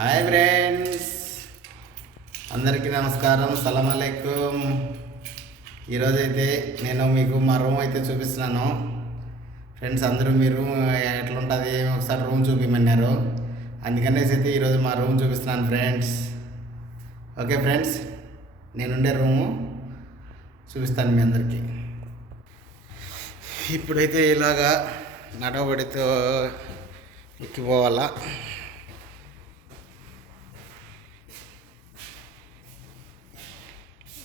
Hi friends అందరికీ నమస్కారం. సలాం అలైకుం. ఈరోజైతే నేను మీకు మా రూమ్ అయితే చూపిస్తున్నాను. ఫ్రెండ్స్ అందరూ మీరు ఎట్లుంటుంది? ఒకసారి రూమ్ చూపిమన్నారు. అందుకనేసి అయితే ఈరోజు మా రూమ్ చూపిస్తున్నాను ఫ్రెండ్స్ ఓకే ఫ్రెండ్స్ నేనుండే రూము. చూపిస్తాను మీ అందరికీ. ఇప్పుడైతే ఇలాగా నడవబడితో ఎక్కిపోవాలా?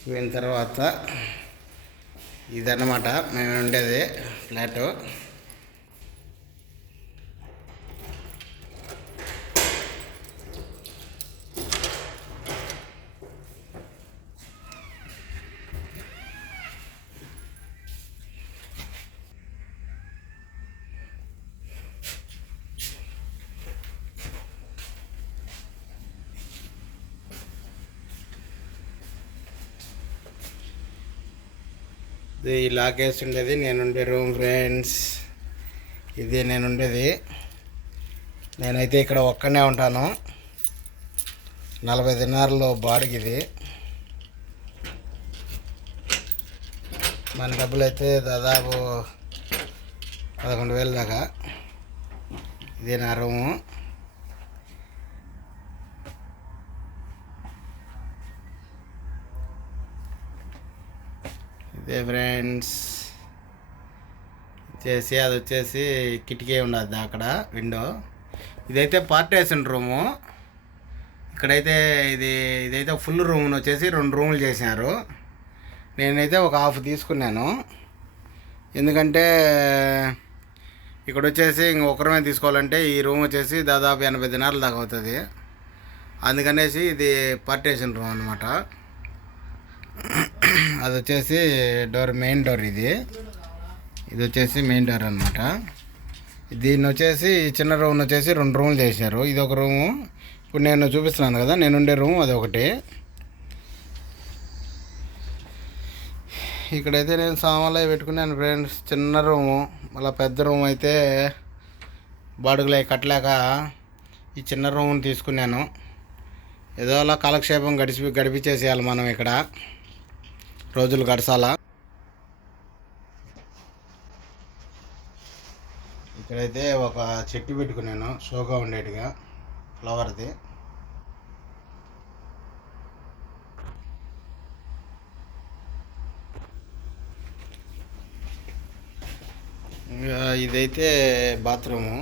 పోయిన తర్వాత ఇదన్నమాట మేము ఉండేది ఫ్లాటు. ఇది ఈ లాకేసి ఉండేది నేనుండే రూమ్ ఫ్రెండ్స్ ఇది నేను ఉండేది నేనైతే ఇక్కడ ఒక్కనే ఉంటాను. నలభై దినారులో బాడికి ఇది. మన డబ్బులు అయితే దాదాపు పదకొండు వేలు దాకా. ఇది నా రూము ఇదే ఫ్రెండ్స్. చేసి అది వచ్చేసి కిటికీ ఉండదు అక్కడ విండో. ఇదైతే పార్టేషన్ రూము. ఇక్కడైతే ఇది ఇదైతే ఫుల్ రూమ్ను వచ్చేసి రెండు రూములు చేసినారు నేనైతే ఒక హాఫ్ తీసుకున్నాను. ఎందుకంటే ఇక్కడ వచ్చేసి ఇంకొకరమే తీసుకోవాలంటే ఈ రూమ్ వచ్చేసి దాదాపు ఎనభై దినాలు దాకా అవుతుంది. అందుకనేసి ఇది పార్టేషన్ రూమ్ అనమాట అది వచ్చేసి డోర్ మెయిన్ డోర్ ఇది. ఇది వచ్చేసి మెయిన్ డోర్ అనమాట దీన్ని వచ్చేసి చిన్న రూమ్ వచ్చేసి రెండు రూములు చేశారు. ఇది ఒక రూము. ఇప్పుడు నేను చూపిస్తున్నాను కదా నేను ఉండే రూమ్ అది ఒకటి ఇక్కడైతే నేను సామాన్లు పెట్టుకున్నాను ఫ్రెండ్స్. చిన్న రూము మళ్ళీ పెద్ద రూమ్ అయితే బాడుగులు అవి కట్టలేక ఈ చిన్న రూమ్ని తీసుకున్నాను. ఏదో అలా కాలక్షేపం గడిచి గడిపించేసేయాలి మనం ఇక్కడ. రోజులు గడచాలా ఇక్కడైతే ఒక చెట్టు పెట్టుకున్నాను షోగా ఉండేట్టుగా ఫ్లవర్ది. ఇదైతే బాత్రూము.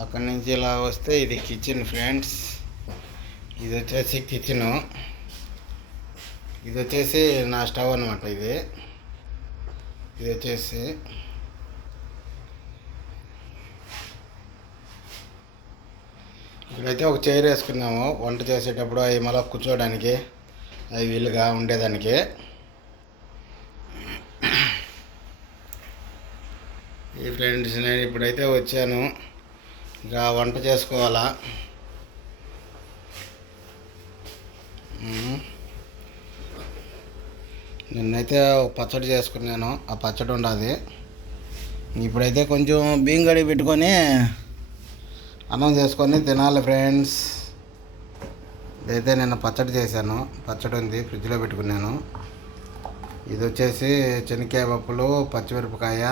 అక్కడి నుంచి ఇలా వస్తే ఇది కిచెన్ ఫ్రెండ్స్ ఇది వచ్చేసి కిచెను ఇది వచ్చేసి నా స్టవ్ అనమాట ఇది. ఇది వచ్చేసి ఇక్కడైతే ఒక చైర్ వేసుకున్నాము వంట చేసేటప్పుడు అవి మళ్ళీ కూర్చోడానికి అవి వీలుగా ఉండేదానికి. ఈ ఫ్రెండ్స్ నేను ఇప్పుడైతే వచ్చాను. ఇంకా వంట చేసుకోవాలా? నిన్నైతే పచ్చడి చేసుకున్నాను. ఆ పచ్చడి ఉండాలి ఇప్పుడైతే కొంచెం బియ్యం కడిగి పెట్టుకొని అన్నం చేసుకొని తినాలి ఫ్రెండ్స్. ఇదైతే నేను పచ్చడి చేశాను. పచ్చడి ఉంది ఫ్రిడ్జ్లో పెట్టుకున్నాను. ఇది వచ్చేసి శనక్కాయ పప్పులు పచ్చిమిరపకాయ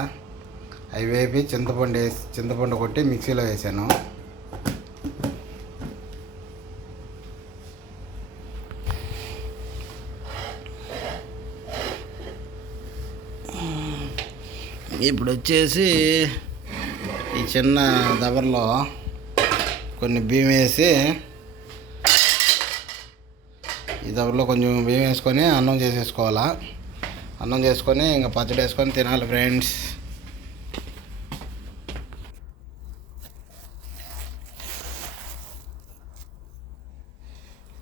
అవి వేపి చింతపండు వేసి చింతపండు కొట్టి మిక్సీలో వేసాను. ఇప్పుడు వచ్చేసి ఈ చిన్న దబర్లో కొన్ని బియ్యం వేసి ఈ దబర్లో కొంచెం బియ్యం వేసుకొని అన్నం చేసేసుకోవాలా. అన్నం చేసుకొని ఇంకా పచ్చడి వేసుకొని తినాలి ఫ్రెండ్స్.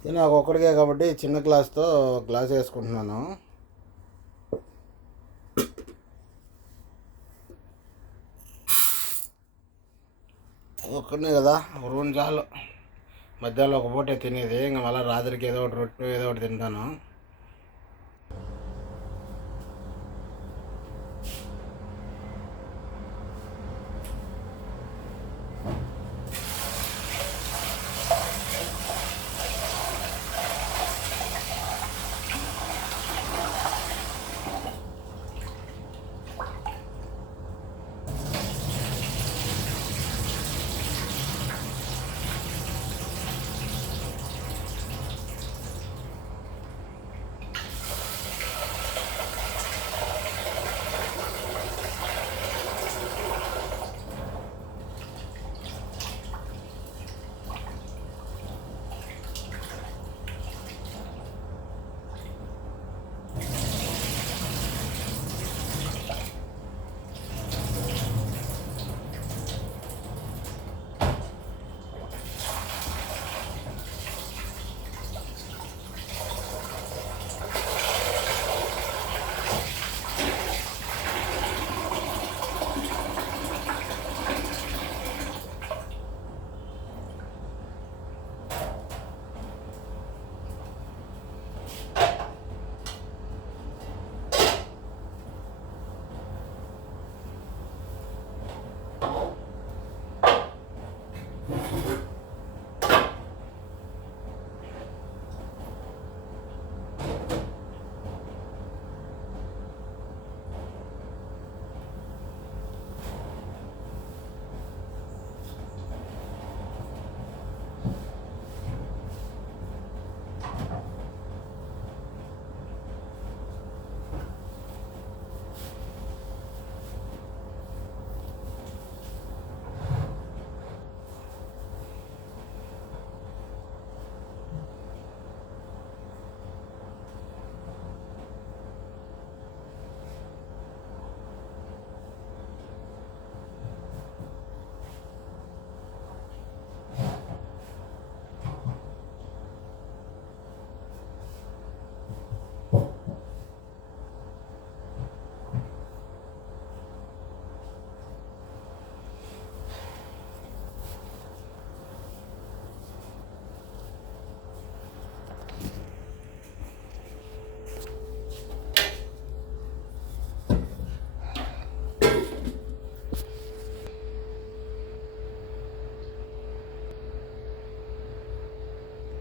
నేను నాకు ఒక్కడికే కాబట్టి చిన్న గ్లాస్తో గ్లాస్ వేసుకుంటున్నాను. ఒక్కడనే కదా రెండు చాలు. మధ్యాహ్నం ఒక పూటే తినేది ఇంకా మళ్ళీ రాత్రికి ఏదో ఒకటి రొట్టె ఏదో ఒకటి తింటాను.